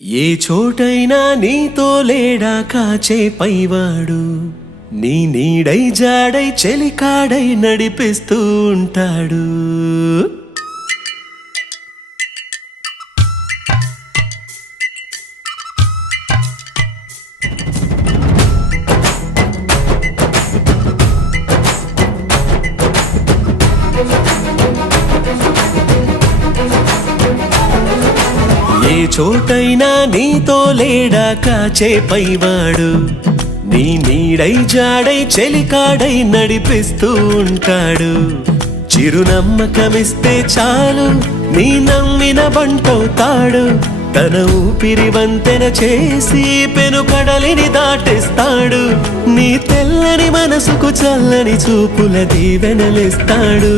ఏ చోటైనా నీతో లేడా కాచే పైవాడు, నీ నీడై జాడై చెలికాడై నడిపిస్తూ ఉంటాడు. ఏ చోటైనా నీతో లేడా కాచే పైవాడు, నీ నీడై జాడై చెలికాడై నడిపిస్తూ ఉంటాడు. చిరునమ్మకమిస్తే చాలు నీ నమ్మిన బంటవుతాడు. తన ఊపిరి వంతెన చేసి పెను కడలిని దాటిస్తాడు. నీ తెల్లని మనసుకు చల్లని చూపుల దీవెనలిస్తాడు.